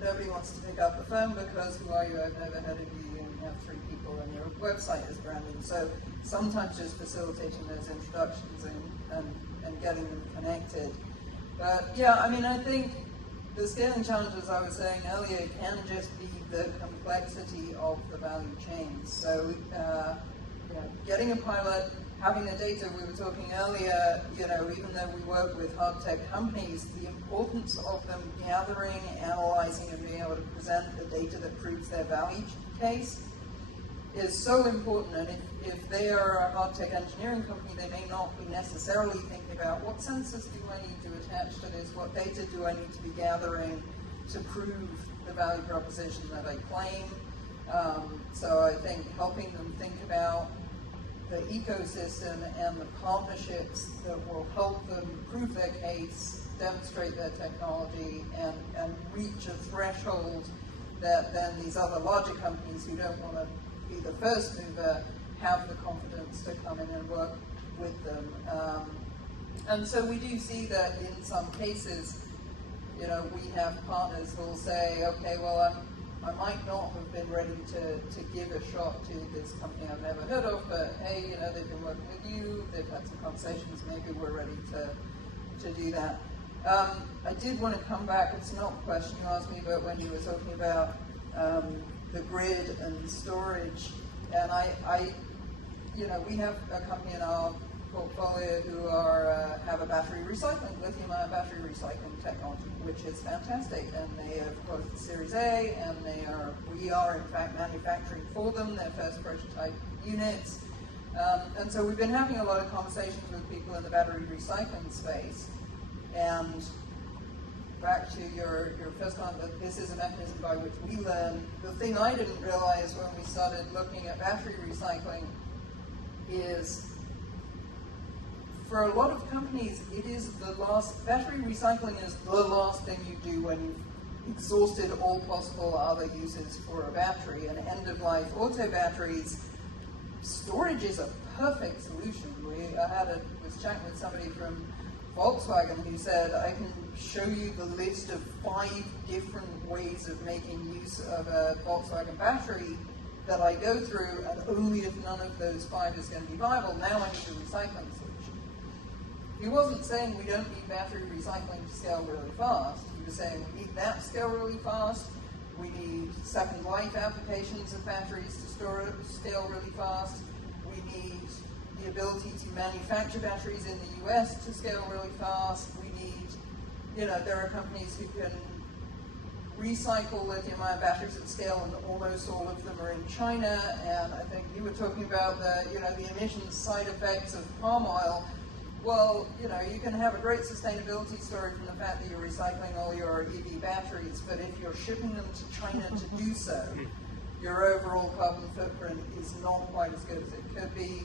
Nobody wants to pick up the phone because who are you? I've never heard of you. You have 3 people and your website is branded. So sometimes just facilitating those introductions and getting them connected. But I think the scaling challenge, as I was saying earlier, can just be the complexity of the value chain. So, getting a pilot, having the data, we were talking earlier, even though we work with hard tech companies, the importance of them gathering, analyzing, and being able to present the data that proves their value case is so important. And if they are a hard tech engineering company, they may not be necessarily thinking about what sensors do I need to attach to this, what data do I need to be gathering to prove the value proposition that I claim. So I think helping them think about the ecosystem and the partnerships that will help them prove their case, demonstrate their technology, and reach a threshold that then these other larger companies who don't want to be the first mover have the confidence to come in and work with them. And so we do see that in some cases, we have partners who will say, okay, well, I might not have been ready to give a shot to this company I've never heard of, but hey, they've been working with you, they've had some conversations, maybe we're ready to do that. I did want to come back, it's not a question you asked me, but when you were talking about the grid and storage, and we have a company in our portfolio who have a battery recycling, lithium-ion battery recycling technology, which is fantastic. And they have closed Series A, and we are in fact manufacturing for them their first prototype units. And so we've been having a lot of conversations with people in the battery recycling space. And back to your first comment that this is a mechanism by which we learn. The thing I didn't realize when we started looking at battery recycling is, for a lot of companies, it is battery recycling is the last thing you do when you've exhausted all possible other uses for a battery. And end-of-life auto batteries, storage is a perfect solution. I was chatting with somebody from Volkswagen who said, I can show you the list of 5 different ways of making use of a Volkswagen battery that I go through, and only if none of those 5 is going to be viable, now I need a recycling solution. He wasn't saying we don't need battery recycling to scale really fast. He was saying we need that to scale really fast. We need second life applications of batteries to scale really fast. We need the ability to manufacture batteries in the US to scale really fast. We need, there are companies who can recycle lithium-ion batteries at scale, and almost all of them are in China. And I think you were talking about the emissions side effects of palm oil. Well, you can have a great sustainability story from the fact that you're recycling all your EV batteries, but if you're shipping them to China to do so, your overall carbon footprint is not quite as good as it could be.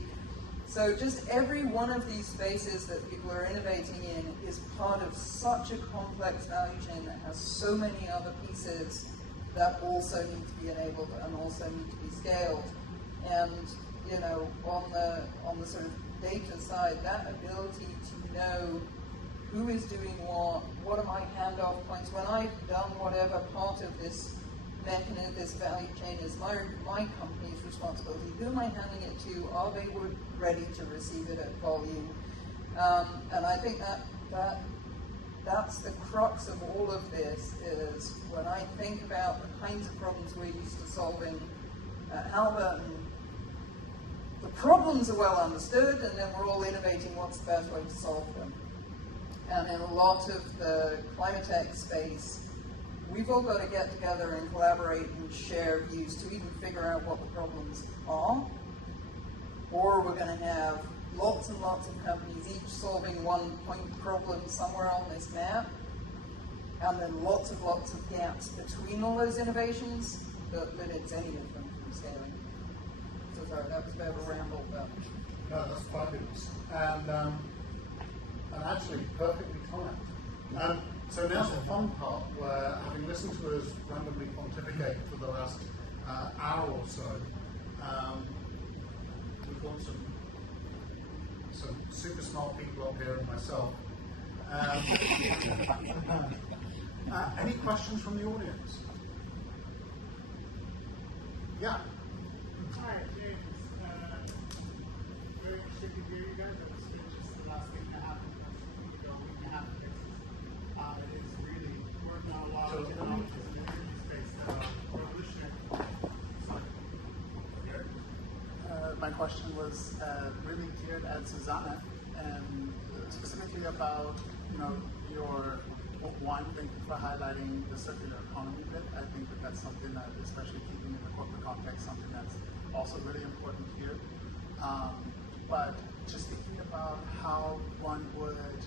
So just every one of these spaces that people are innovating in is part of such a complex value chain that has so many other pieces that also need to be enabled and also need to be scaled. And on the sort of data side, that ability to know who is doing what are my handoff points, when I've done whatever part of this mechanism, this value chain is my company's responsibility, who am I handing it to, are they ready to receive it at volume? And I think that's the crux of all of this, is when I think about the kinds of problems we're used to solving at Halliburton, the problems are well understood, and then we're all innovating what's the best way to solve them. And in a lot of the climate tech space, we've all got to get together and collaborate and share views to even figure out what the problems are, or we're going to have lots and lots of companies each solving one point problem somewhere on this map, and then lots of gaps between all those innovations that limits any of them from scaling. So sorry, that was a bit of a ramble, but... No, that's fabulous. And actually perfectly timed. So now's the fun part, where having listened to us randomly pontificate for the last hour or so, we've got some super smart people up here and myself. Any questions from the audience? Yeah. Hi, James. Very interested to hear you guys. It's just the last thing that happened. It is really worth knowledge. was really geared at Susanna, and specifically about, your one, thank you for highlighting the circular economy bit. I think that that's something that, especially keeping in the corporate context, something that's also really important here. But just thinking about how one would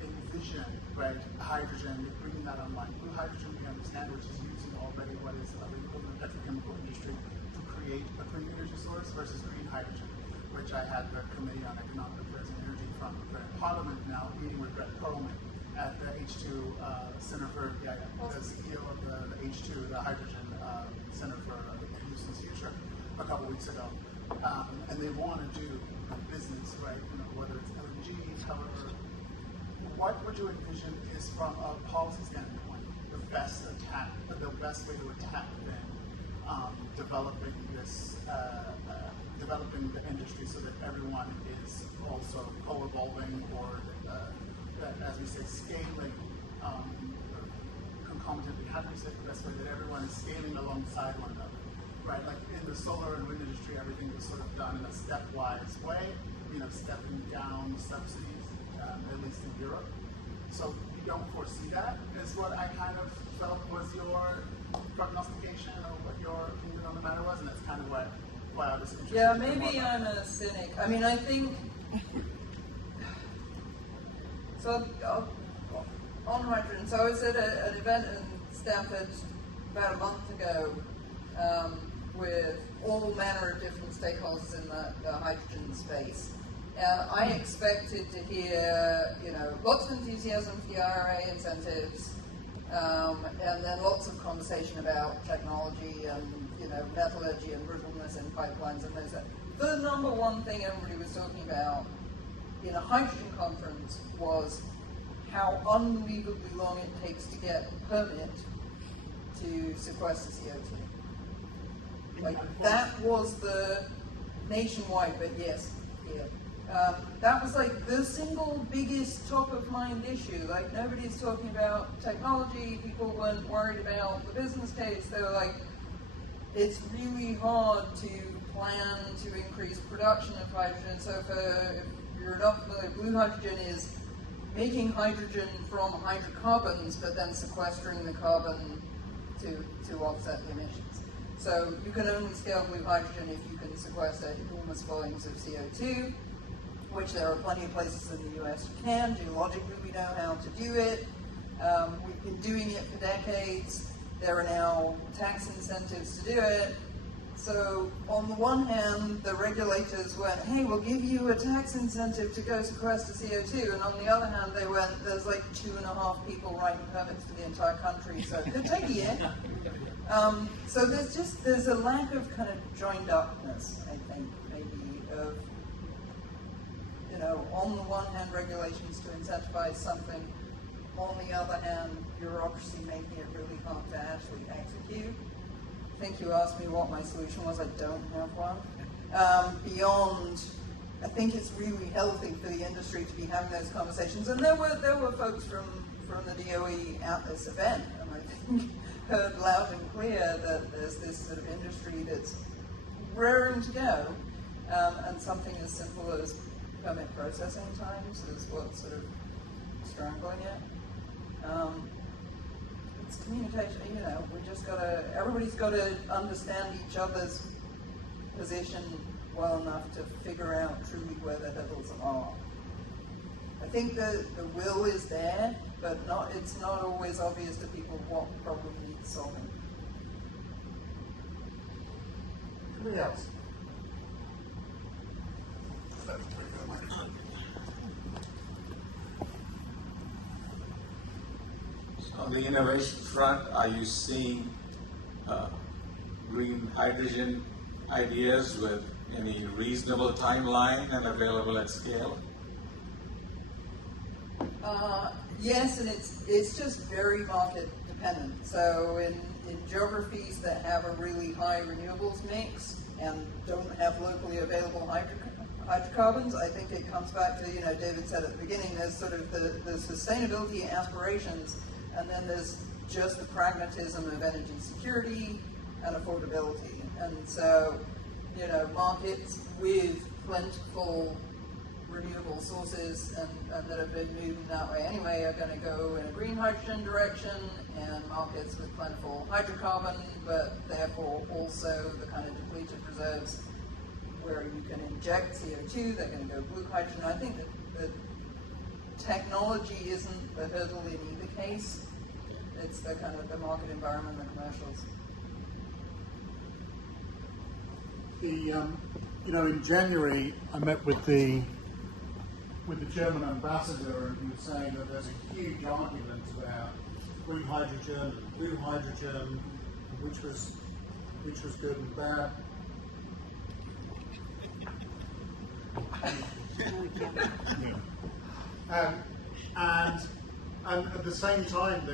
envision, right, hydrogen, bringing that online. Blue hydrogen, we understand, which is using already what is available in the petrochemical industry to create a clean energy source, versus green hydrogen, which I had the Committee on Economic Affairs and Energy from Parliament now meeting with Brett Perlman at the H2 Center for, the CEO of the H2, the Hydrogen Center for Houston's Future, a couple weeks ago. And they want to do business, right? Whether it's LNG, however. What would you envision is, from a policy standpoint, the best way to attack then developing this, developing the industry so that everyone is also co-evolving, or as we say, scaling concomitantly. How do we say the best way that everyone is scaling alongside one another? Right, like in the solar and wind industry, everything was sort of done in a stepwise way, stepping down subsidies, at least in Europe. So you don't foresee that, is what I kind of felt was your prognostication, or what your opinion on the matter was, and that's kind of why I was interested. Yeah, maybe I'm a cynic. I mean, I think, so on hydrogen, so I was at an event in Stanford about a month ago, with all manner of different stakeholders in the hydrogen space. And I expected to hear, lots of enthusiasm for the IRA incentives, and then lots of conversation about technology and, metallurgy and brittleness in pipelines and those. The number one thing everybody was talking about in a hydrogen conference was how unbelievably long it takes to get a permit to sequester CO2. Like, that was the nationwide, but yes, here. That was like the single biggest top of mind issue. Like, nobody's talking about technology, people weren't worried about the business case. They were like, it's really hard to plan to increase production of hydrogen. So if you're not familiar, blue hydrogen is making hydrogen from hydrocarbons, but then sequestering the carbon to offset the emissions. So you can only scale blue hydrogen if you can sequester enormous volumes of CO2, which there are plenty of places in the US you can. Geologically, we know how to do it. We've been doing it for decades. There are now tax incentives to do it. So on the one hand, the regulators went, hey, we'll give you a tax incentive to go sequester CO2. And on the other hand, they went, there's like 2.5 people writing permits for the entire country, so it could take a year. So there's a lack of kind of joined upness, I think, maybe, of, on the one hand, regulations to incentivize something, on the other hand, bureaucracy making it really hard to actually execute. I think you asked me what my solution was. I don't have one. Beyond, I think it's really healthy for the industry to be having those conversations. And there were folks from the DOE at this event, and I think heard loud and clear that there's this sort of industry that's raring to go, and something as simple as permit processing times is what's sort of strangling it. It's communication, everybody's got to understand each other's position well enough to figure out truly where the hurdles are. I think the will is there, but it's not always obvious to people what problem needs solving. Anybody else? On the innovation front, are you seeing green hydrogen ideas with any reasonable timeline and available at scale? Yes, and it's just very market dependent. So in geographies that have a really high renewables mix and don't have locally available hydrocarbons, I think it comes back to, David said at the beginning, there's sort of the sustainability aspirations, and then there's just the pragmatism of energy security and affordability. And so, markets with plentiful renewable sources and that have been moving that way anyway are going to go in a green hydrogen direction, and markets with plentiful hydrocarbon, but therefore also the kind of depleted reserves where you can inject CO2, they're going to go blue hydrogen. I think that the technology isn't the hurdle in either case. It's the kind of the market environment, the commercials. In January, I met with the German ambassador, and he was saying that there's a huge argument about green hydrogen and blue hydrogen, which was good and bad. And at the same time,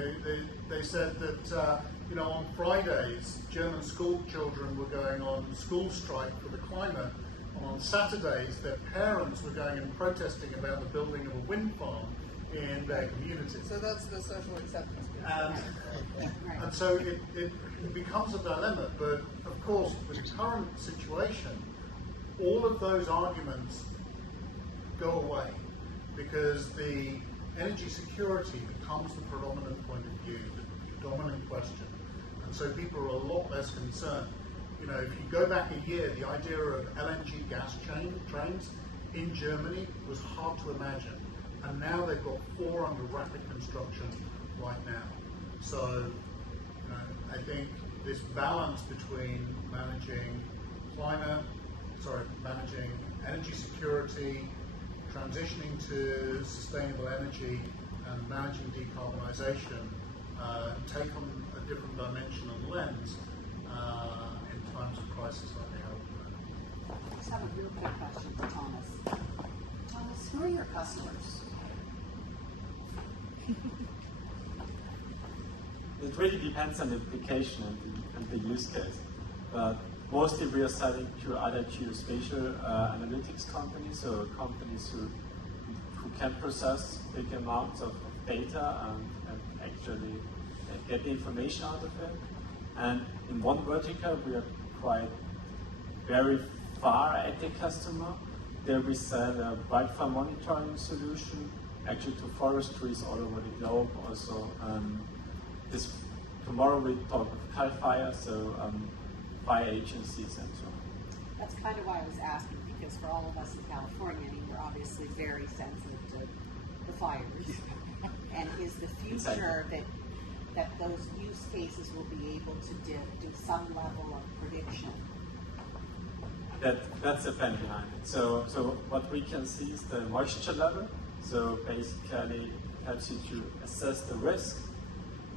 they said that on Fridays, German school children were going on school strike for the climate, and on Saturdays, their parents were going and protesting about the building of a wind farm in their community. So that's the social acceptance. And so it becomes a dilemma, but of course, with the current situation, all of those arguments go away because the energy security becomes the predominant point of view, the dominant question. And so people are a lot less concerned. If you go back a year, the idea of LNG gas trains in Germany was hard to imagine. And now they've got 4 under rapid construction right now. So I think this balance between managing energy security, transitioning to sustainable energy, and managing decarbonization take on a different dimension and lens in times of crisis like we have at the moment. I just have a real quick question for Thomas. Thomas, who are your customers? It really depends on the application and the use case. But mostly we are selling to other geospatial analytics companies, so companies who can process big amounts of data and actually get the information out of it. And in one vertical, we are quite very far at the customer. There we sell a wildfire monitoring solution, actually to forestries all over the globe. Also, tomorrow we talk of CAL FIRE, so fire agencies and so on. That's kind of why I was asking, because for all of us in California, we're obviously very sensitive to the fires. And is the future that those use cases will be able to do some level of prediction? That's the plan behind it. So what we can see is the moisture level. So basically it helps you to assess the risk.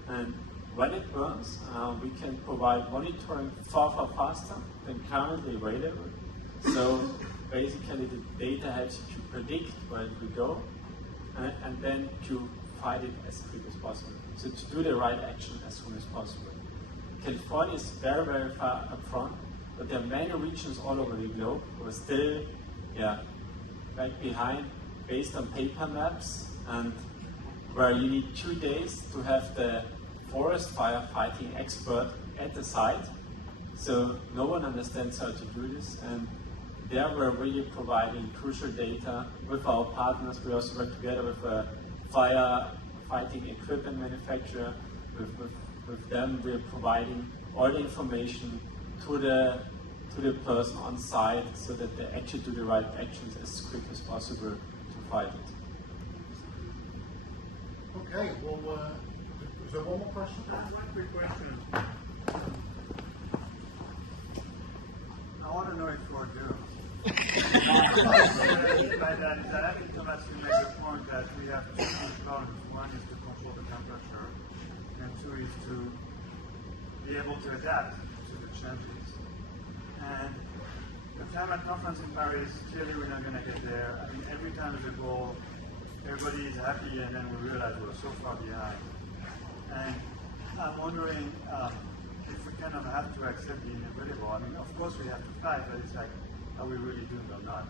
And when it burns, we can provide monitoring far faster than currently available. So basically the data helps you to predict where it will go and then to fight it as quick as possible. So to do the right action as soon as possible. California is very far up front, but there are many regions all over the globe who are still right behind based on paper maps, and where you need 2 days to have the forest firefighting expert at the site. So no one understands how to do this, and there we're really providing crucial data with our partners. We also work together with a firefighting equipment manufacturer. With them, we're providing all the information to the person on site so that they actually do the right actions as quick as possible to fight it. Okay, well, is there one more question? One quick question. I want to know it for girls. By that is that I think Thomas, you made the point that we have 2 components. One is to control the temperature, and 2 is to be able to adapt to the changes. And the climate conference in Paris, clearly we're not going to get there. I mean, every time there's a goal, everybody is happy, and then we realize we're so far behind. And I'm wondering if we kind of have to accept the inevitable. I mean, of course we have to fight, but it's like, are we really doing or not?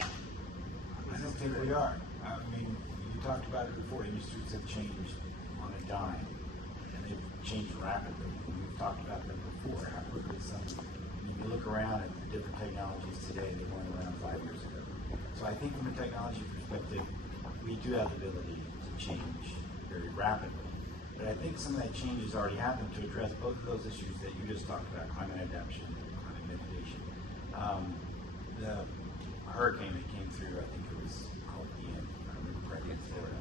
I don't think we are. I mean, you talked about it before. Industries have changed on a dime, and they've changed rapidly. We've talked about that before. How quickly some new you look around at the different technologies today that weren't around 5 years ago. So I think from a technology perspective, we do have the ability to change very rapidly. But I think some of that change has already happened to address both of those issues that you just talked about, climate adaptation and climate mitigation. The hurricane that came through, I think it was called Ian, if I remember correctly, in Florida.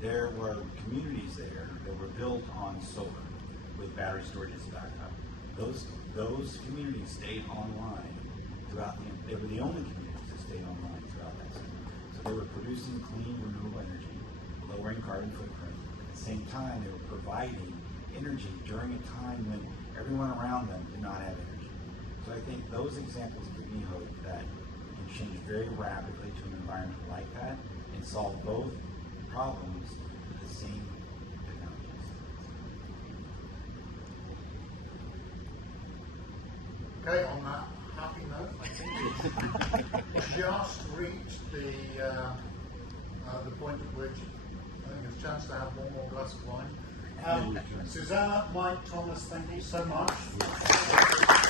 There were communities there that were built on solar with battery storage as backup. Those communities stayed online throughout they were the only communities that stayed online throughout that summer. So they were producing clean, renewable energy, lowering carbon footprint. At the same time, they were providing energy during a time when everyone around them did not have energy. So I think those examples give me hope that we can change very rapidly to an environment like that and solve both problems with the same technologies. Okay, on that happy note, I think we've just reached the point at which I think it's a chance to have one more glass of wine. Susanna, Mike, Thomas, thank you so much.